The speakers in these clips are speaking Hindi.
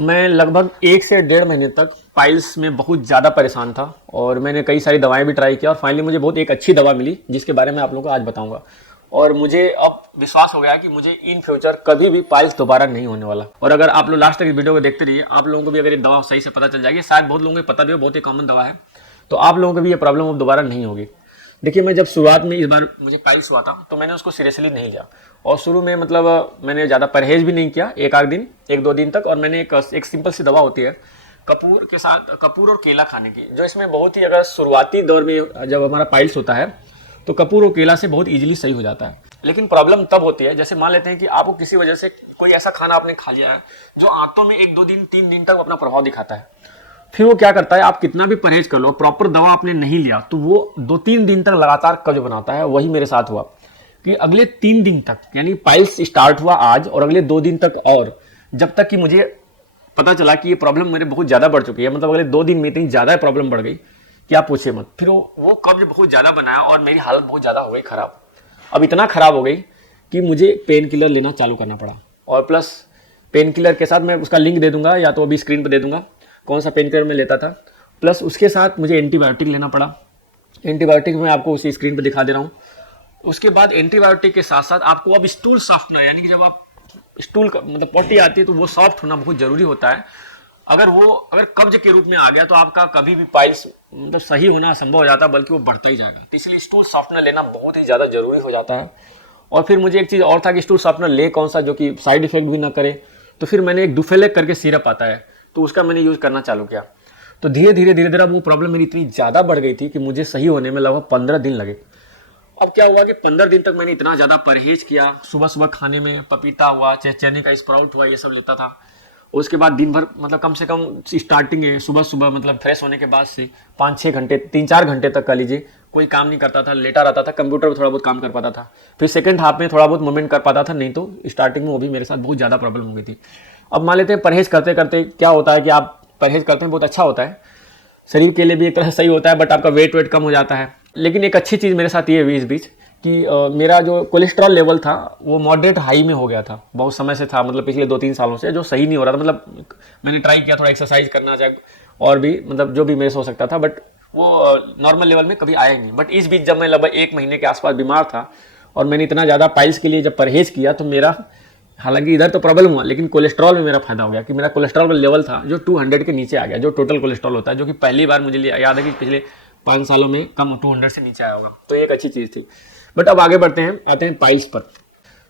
मैं लगभग 1 से 1.5 महीने तक पाइल्स में बहुत ज़्यादा परेशान था और मैंने कई सारी दवाएं भी ट्राई किया और फाइनली मुझे बहुत एक अच्छी दवा मिली जिसके बारे में आप लोगों को आज बताऊंगा। और मुझे अब विश्वास हो गया कि मुझे इन फ्यूचर कभी भी पाइल्स दोबारा नहीं होने वाला। और अगर आप लोग लास्ट तक इस वीडियो को देखते रहिए, आप लोगों को भी अगर ये दवा सही से पता चल जाएगी, शायद बहुत लोगों को पता भी हो, बहुत ही कॉमन दवा है, तो आप लोगों को भी ये प्रॉब्लम अब दोबारा नहीं होगी। देखिए, मैं जब शुरुआत में इस बार मुझे पाइल्स हुआ था तो मैंने उसको सीरियसली नहीं लिया और शुरू में मतलब मैंने ज़्यादा परहेज भी नहीं किया, एक दो दिन तक। और मैंने एक सिंपल सी दवा होती है कपूर के साथ, कपूर और केला खाने की, जो इसमें बहुत ही, अगर शुरुआती दौर में जब हमारा पाइल्स होता है तो कपूर और केला से बहुत ईजिली सही हो जाता है। लेकिन प्रॉब्लम तब होती है, जैसे मान लेते हैं कि आपको किसी वजह से कोई ऐसा खाना आपने खा लिया है जो आंतों में 1 2 दिन 3 दिन तक अपना प्रभाव दिखाता है। फिर वो क्या करता है, आप कितना भी परहेज कर लो, प्रॉपर दवा आपने नहीं लिया तो वो 2 3 दिन तक लगातार कब्ज बनाता है। वही मेरे साथ हुआ कि अगले 3 दिन तक, यानी पाइल्स स्टार्ट हुआ आज और अगले 2 दिन तक, और जब तक कि मुझे पता चला कि ये प्रॉब्लम मेरे बहुत ज़्यादा बढ़ चुकी है, मतलब अगले 2 दिन में इतनी ज़्यादा प्रॉब्लम बढ़ गई कि आप पूछिए मत। फिर वो कब्ज बहुत ज़्यादा बनाया और मेरी हालत बहुत ज़्यादा हो गई ख़राब। अब इतना ख़राब हो गई कि मुझे पेन किलर लेना चालू करना पड़ा। और प्लस पेन किलर के साथ मैं उसका लिंक दे दूंगा या तो अभी स्क्रीन पर दे दूंगा कौन सा पेन किलर मैं लेता था। प्लस उसके साथ मुझे एंटीबायोटिक लेना पड़ा। एंटीबायोटिक मैं आपको उसी स्क्रीन पर दिखा दे रहा हूँ। उसके बाद एंटीबायोटिक के साथ साथ आपको अब स्टूल सॉफ्टनर, यानी कि जब आप स्टूल का मतलब पॉटी आती है तो वो सॉफ्ट होना बहुत जरूरी होता है। अगर कब्ज के रूप में आ गया तो आपका कभी भी पाइल्स मतलब सही होना असंभव हो जाता है, बल्कि वो बढ़ता ही जाएगा। तो इसलिए स्टूल सॉफ्टनर लेना बहुत ही ज़्यादा जरूरी हो जाता है। और फिर मुझे एक चीज़ और था कि स्टूल सॉफ्टनर ले कौन सा जो कि साइड इफेक्ट भी ना करे। तो फिर मैंने एक डुफेलेक करके सिरप आता है, तो उसका मैंने यूज़ करना चालू किया। तो धीरे धीरे वो प्रॉब्लम मेरी इतनी ज़्यादा बढ़ गई थी कि मुझे सही होने में लगभग 15 दिन लगे। अब क्या हुआ कि 15 दिन तक मैंने इतना ज़्यादा परहेज किया। सुबह सुबह खाने में पपीता हुआ, चने का स्प्राउट हुआ, ये सब लेता था। उसके बाद दिन भर मतलब कम से कम स्टार्टिंग है सुबह सुबह मतलब फ्रेश होने के बाद से 5 6 घंटे 3 4 घंटे तक कह लीजिए कोई काम नहीं करता था, लेटा रहता था। कंप्यूटर पर थोड़ा बहुत काम कर पाता था, फिर सेकंड हाफ में थोड़ा बहुत मूवमेंट कर पाता था, नहीं तो स्टार्टिंग में वो भी मेरे साथ बहुत ज़्यादा प्रॉब्लम हो गई थी। अब मान लेते हैं परहेज करते करते क्या होता है कि आप परहेज करते हैं, बहुत अच्छा होता है, शरीर के लिए भी एक तरह से सही होता है, बट आपका वेट कम हो जाता है। लेकिन एक अच्छी चीज़ मेरे साथ ये हुई इस बीच कि मेरा जो कोलेस्ट्रॉल लेवल था वो मॉडरेट हाई में हो गया था। बहुत समय से था, मतलब पिछले 2 3 सालों से, जो सही नहीं हो रहा था। मतलब मैंने ट्राई किया थोड़ा एक्सरसाइज करना, चाहे और भी मतलब जो भी मेरे से हो सकता था, बट वो नॉर्मल लेवल में कभी आया ही नहीं। बट इस बीच जब मैं लगभग 1 महीने के आसपास बीमार था और मैंने इतना ज़्यादा पाइल्स के लिए जब परहेज किया तो मेरा, हालांकि इधर तो प्रॉब्लम हुआ लेकिन कोलेस्ट्रॉल में मेरा फायदा हो गया कि मेरा कोलेस्ट्रॉल का लेवल था जो 200 के नीचे आ गया, जो टोटल कोलेस्ट्रॉल होता है, जो कि पहली बार मुझे याद है कि पिछले 5 सालों में कम 200 से नीचे आया होगा। तो ये एक अच्छी चीज़ थी। बट अब आगे बढ़ते हैं, आते हैं पाइल्स पर।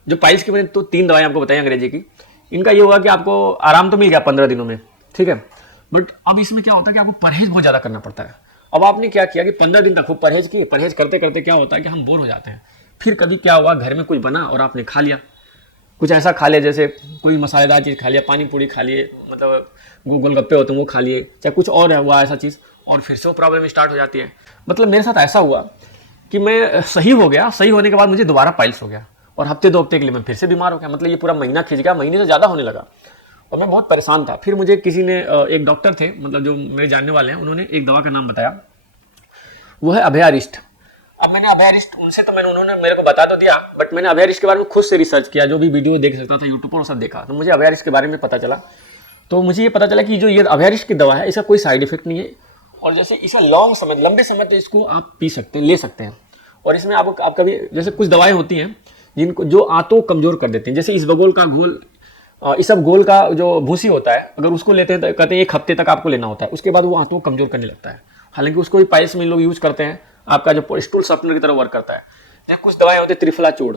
जो पाइल्स की मैंने तो 3 दवाएं आपको बताई अंग्रेजी की। इनका ये हुआ कि आपको आराम तो मिल गया 15 दिनों में, ठीक है। बट अब इसमें क्या होता है कि आपको परहेज बहुत ज़्यादा करना पड़ता है। अब आपने क्या किया कि 15 दिन तक खूब परहेज किए, परहेज करते करते क्या होता है कि हम बोर हो जाते हैं। फिर कभी क्या हुआ, घर में कुछ बना और आपने खा लिया, कुछ ऐसा खा लिया जैसे कोई मसालेदार चीज़ खा लिया, पानी पूरी खा लिए, मतलब गोलगप्पे होते हैं वो खा लिए, चाहे कुछ और है हुआ ऐसा चीज़, और फिर से वो प्रॉब्लम स्टार्ट हो जाती है। मतलब मेरे साथ ऐसा हुआ कि मैं सही हो गया, सही होने के बाद मुझे दोबारा पाइल्स हो गया और हफ्ते 2 हफ्ते के लिए मैं फिर से बीमार हो गया। मतलब ये पूरा महीना खिंच गया, महीने से ज़्यादा होने लगा और मैं बहुत परेशान था। फिर मुझे किसी ने, एक डॉक्टर थे मतलब जो मेरे जानने वाले हैं, उन्होंने एक दवा का नाम बताया, वो है अभयारिस्ट। अब मैंने अभयारिस्ट उनसे तो उन्होंने मेरे को बता तो दिया, बट मैंने अभयारिस्ट के बारे में खुद से रिसर्च किया, जो भी वीडियो देख सकता था यूट्यूब पर वो सब देखा, तो मुझे अभयारिस्ट के बारे में पता चला। तो मुझे ये पता चला कि जो ये अभयारिस्ट की दवा है इसका कोई साइड इफेक्ट नहीं है, और जैसे इसे लंबे समय तक इसको आप पी सकते हैं, ले सकते हैं। और इसमें आप कभी, जैसे कुछ दवाएं होती हैं जिनको जो आंतों को कमजोर कर देती हैं, जैसे इसबगोल का घोल, इसबगोल का जो भूसी होता है, अगर उसको लेते हैं तो कहते हैं 1 हफ्ते तक आपको लेना होता है, उसके बाद वो आंतों को कमजोर करने लगता है। हालांकि उसको भी पाइल्स में लोग यूज करते हैं, आपका जो स्टूल सॉफ्टनर की तरह वर्क करता है। कुछ दवाएं होती है त्रिफला चूर्ण,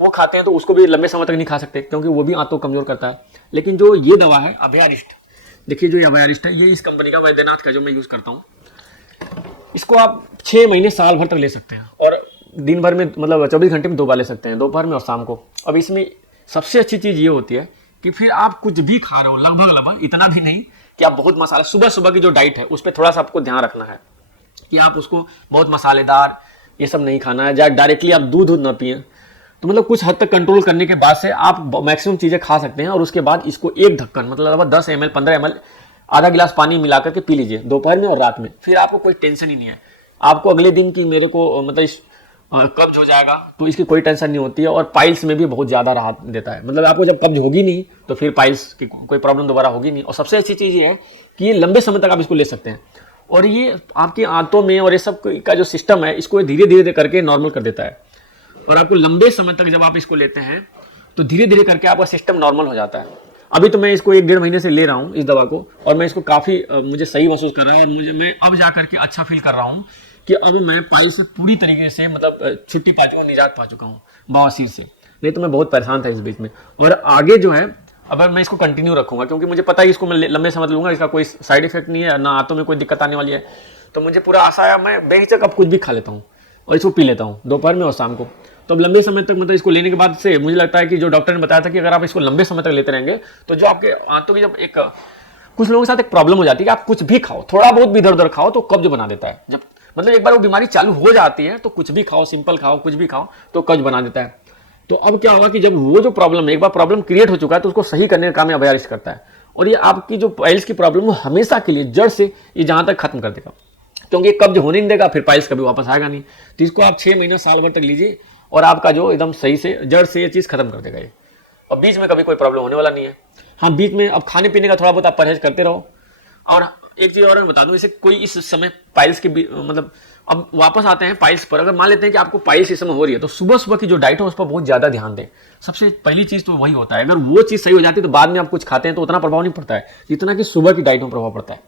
वो खाते हैं तो उसको भी लंबे समय तक नहीं खा सकते क्योंकि वो भी आंतों को कमजोर करता है। लेकिन जो ये दवा है अभयारिस्ट, देखिए जो ये अभयारिस्ट है, ये इस कंपनी का वैद्यनाथ का जो मैं यूज करता हूँ, इसको आप 6 महीने साल भर तक ले सकते हैं और दिन भर में मतलब 24 घंटे में 2 बार ले सकते हैं, दोपहर में और शाम को। अब इसमें सबसे अच्छी चीज़ ये होती है कि फिर आप कुछ भी खा रहे हो, लगभग इतना भी नहीं कि आप बहुत मसाला, सुबह सुबह की जो डाइट है उस पर थोड़ा सा आपको ध्यान रखना है कि आप उसको बहुत मसालेदार ये सब नहीं खाना है, या डायरेक्टली आप दूध ना पिए। तो मतलब कुछ हद तक कंट्रोल करने के बाद से आप मैक्सिमम चीज़ें खा सकते हैं, और उसके बाद इसको एक ढक्कन मतलब 10 ml 15 ml आधा गिलास पानी मिला करके पी लीजिए दोपहर में और रात में। फिर आपको कोई टेंशन ही नहीं है। आपको अगले दिन की, मेरे को मतलब कब्ज हो जाएगा तो इसकी कोई टेंशन नहीं होती है, और पाइल्स में भी बहुत ज़्यादा राहत देता है। मतलब आपको जब कब्ज होगी नहीं तो फिर पाइल्स की कोई प्रॉब्लम दोबारा होगी नहीं। और सबसे अच्छी चीज़ ये है कि ये लंबे समय तक आप इसको ले सकते हैं, और ये आपकी आंतों में और ये सब का जो सिस्टम है इसको धीरे धीरे करके नॉर्मल कर देता है। और आपको लंबे समय तक जब आप इसको लेते हैं तो धीरे धीरे करके आपका सिस्टम नॉर्मल हो जाता है। अभी तो मैं इसको 1-1.5 महीने से ले रहा हूँ इस दवा को, और मैं इसको काफ़ी मुझे सही महसूस कर रहा हूँ, और मैं अब जा करके अच्छा फील कर रहा हूँ कि अब मैं पाइल से पूरी तरीके से मतलब छुट्टी पा चुका हूँ, निजात पा चुका हूँ बवासीर से। नहीं तो मैं बहुत परेशान था इस बीच में, और आगे जो है अब मैं इसको कंटिन्यू रखूंगा, क्योंकि मुझे पता है इसको मैं लंबे समय लूंगा, इसका कोई साइड इफेक्ट नहीं है, ना आंतों में कोई दिक्कत आने वाली है। तो मुझे पूरा आशा है, मैं बेहिचक अब कुछ भी खा लेता हूँ और इसको पी लेता हूँ दोपहर में और शाम को। तो अब लंबे समय तक मतलब इसको लेने के बाद से मुझे लगता है कि जो डॉक्टर ने बताया था कि अगर आप इसको लंबे समय तक लेते रहेंगे तो जो आपके आंतों की जब एक कुछ लोगों के साथ एक प्रॉब्लम हो जाती है कि आप कुछ भी खाओ, थोड़ा बहुत भी इधर उधर खाओ तो कब्ज बना देता है। जब मतलब एक बार वो बीमारी चालू हो जाती है तो कुछ भी खाओ, सिंपल खाओ, कुछ भी खाओ तो कब्ज बना देता है। तो अब क्या होगा कि जब वो जो प्रॉब्लम है, एक बार प्रॉब्लम क्रिएट हो चुका है, तो उसको सही करने का काम ये अभयारिस्ट करता है, और ये आपकी जो पाइल्स की प्रॉब्लम है हमेशा के लिए जड़ से ये जहां तक खत्म कर देगा, क्योंकि कब्ज होने नहीं देगा, फिर पाइल्स कभी वापस आएगा नहीं। तो इसको आप 6 महीना साल भर तक लीजिए और आपका जो एकदम सही से जड़ से ये चीज़ खत्म कर देगा ये, और बीच में कभी कोई प्रॉब्लम होने वाला नहीं है। हाँ, बीच में अब खाने पीने का थोड़ा बहुत आप परहेज करते रहो। और एक चीज़ और मैं बता दूं, इसे कोई इस समय पाइल्स के मतलब अब वापस आते हैं पाइल्स पर। अगर मान लेते हैं कि आपको पाइल्स इस समय हो रही है तो सुबह सुबह की जो डाइट है उस पर बहुत ज़्यादा ध्यान दें। सबसे पहली चीज़ तो वही होता है, अगर वो चीज़ सही हो जाती है तो बाद में आप कुछ खाते हैं तो उतना प्रभाव नहीं पड़ता है जितना कि सुबह की डाइट में प्रभाव पड़ता है।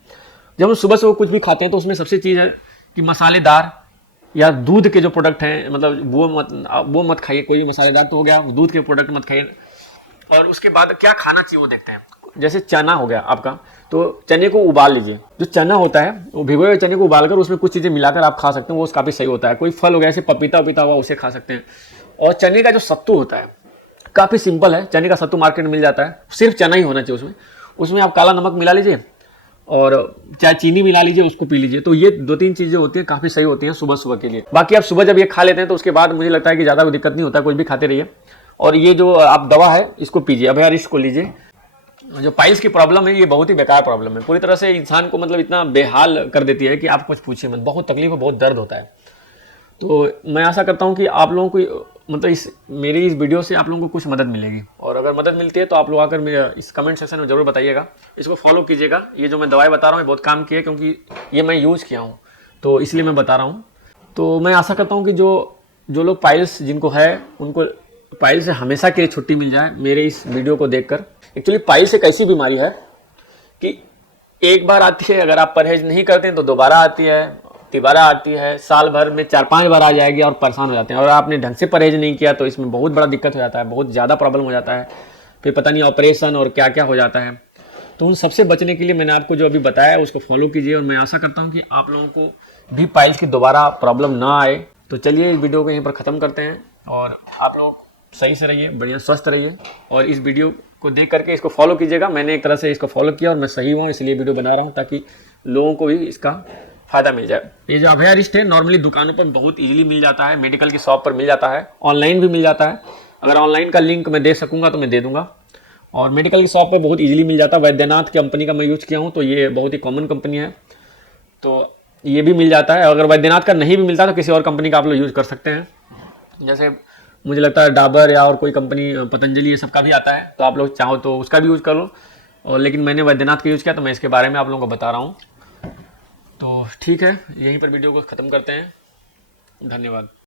जब हम सुबह से वो कुछ भी खाते हैं तो उसमें सबसे चीज़ है कि मसालेदार या दूध के जो प्रोडक्ट हैं, मतलब वो मत खाइए। कोई भी मसालेदार तो हो गया, दूध के प्रोडक्ट मत खाइए। और उसके बाद क्या खाना चाहिए वो देखते हैं। जैसे चना हो गया आपका, तो चने को उबाल लीजिए। जो चना होता है वो भिगोए हुए चने को उबालकर उसमें कुछ चीज़ें मिलाकर आप खा सकते हैं, वो काफ़ी सही होता है। कोई फल हो गया, जैसे पपीता वपीता हुआ, उसे खा सकते हैं। और चने का जो सत्तू होता है काफ़ी सिंपल है, चने का सत्तू मार्केट में मिल जाता है, सिर्फ चना ही होना चाहिए उसमें आप काला नमक मिला लीजिए और चाहे चीनी मिला लीजिए, उसको पी लीजिए। तो ये 2-3 चीज़ें होती हैं, काफ़ी सही होती हैं सुबह सुबह के लिए। बाकी आप सुबह जब ये खा लेते हैं तो उसके बाद मुझे लगता है कि ज़्यादा कोई दिक्कत नहीं होता, कुछ भी खाते रहिए। और ये जो आप दवा है इसको पीजिए, अभयारिस्ट को लीजिए। जो पाइल्स की प्रॉब्लम है ये बहुत ही बेकार प्रॉब्लम है, पूरी तरह से इंसान को मतलब इतना बेहाल कर देती है कि आप कुछ पूछिए मत, बहुत तकलीफ है, बहुत दर्द होता है। तो मैं आशा करता हूँ कि आप लोगों को मतलब मेरी इस वीडियो से आप लोगों को कुछ मदद मिलेगी, और अगर मदद मिलती है तो आप लोग आकर मेरे इस कमेंट सेक्शन में ज़रूर बताइएगा। इसको फॉलो कीजिएगा। ये जो मैं दवाई बता रहा हूँ ये बहुत काम की है, क्योंकि ये मैं यूज़ किया हूँ, तो इसलिए मैं बता रहा हूँ। तो मैं आशा करता हूँ कि जो लोग पाइल्स जिनको है उनको पाइल्स से हमेशा के लिए छुट्टी मिल जाए मेरे इस वीडियो को देखकर। एक्चुअली पाइल्स एक ऐसी बीमारी है कि एक बार आती है, अगर आप परहेज नहीं करते हैं तो दोबारा आती है, तिबारा आती है, साल भर में 4-5 बार आ जाएगी और परेशान हो जाते हैं। और आपने ढंग से परहेज नहीं किया तो इसमें बहुत बड़ा दिक्कत हो जाता है, बहुत ज़्यादा प्रॉब्लम हो जाता है, फिर पता नहीं ऑपरेशन और क्या क्या हो जाता है। तो उन सबसे बचने के लिए मैंने आपको जो अभी बताया उसको फॉलो कीजिए, और मैं आशा करता हूँ कि आप लोगों को भी पाइल्स की दोबारा प्रॉब्लम ना आए। तो चलिए इस वीडियो को यहीं पर ख़त्म करते हैं, और आप लोग सही से रहिए, बढ़िया स्वस्थ रहिए, और इस वीडियो को देख करके इसको फॉलो कीजिएगा। मैंने एक तरह से इसको फॉलो किया और मैं सही हुआ, इसलिए वीडियो बना रहा हूँ ताकि लोगों को भी इसका फ़ायदा मिल जाए। ये जो अभयारिस्ट है नॉर्मली दुकानों पर बहुत इजीली मिल जाता है, मेडिकल की शॉप पर मिल जाता है, ऑनलाइन भी मिल जाता है। अगर ऑनलाइन का लिंक मैं दे सकूँगा तो मैं दे दूँगा, और मेडिकल की शॉप पर बहुत इजीली मिल जाता है। वैद्यनाथ कंपनी का मैं यूज़ किया हूँ, तो ये बहुत ही कॉमन कंपनी है, तो ये भी मिल जाता है। अगर वैद्यनाथ का नहीं भी मिलता तो किसी और कंपनी का आप लोग यूज़ कर सकते हैं, जैसे मुझे लगता है डाबर या और कोई कंपनी, पतंजलि, ये सब का भी आता है, तो आप लोग चाहो तो उसका भी यूज़ कर लो। और लेकिन मैंने वैद्यनाथ का यूज़ किया तो मैं इसके बारे में आप लोगों को बता रहा हूँ। तो ठीक है, यहीं पर वीडियो को ख़त्म करते हैं। धन्यवाद।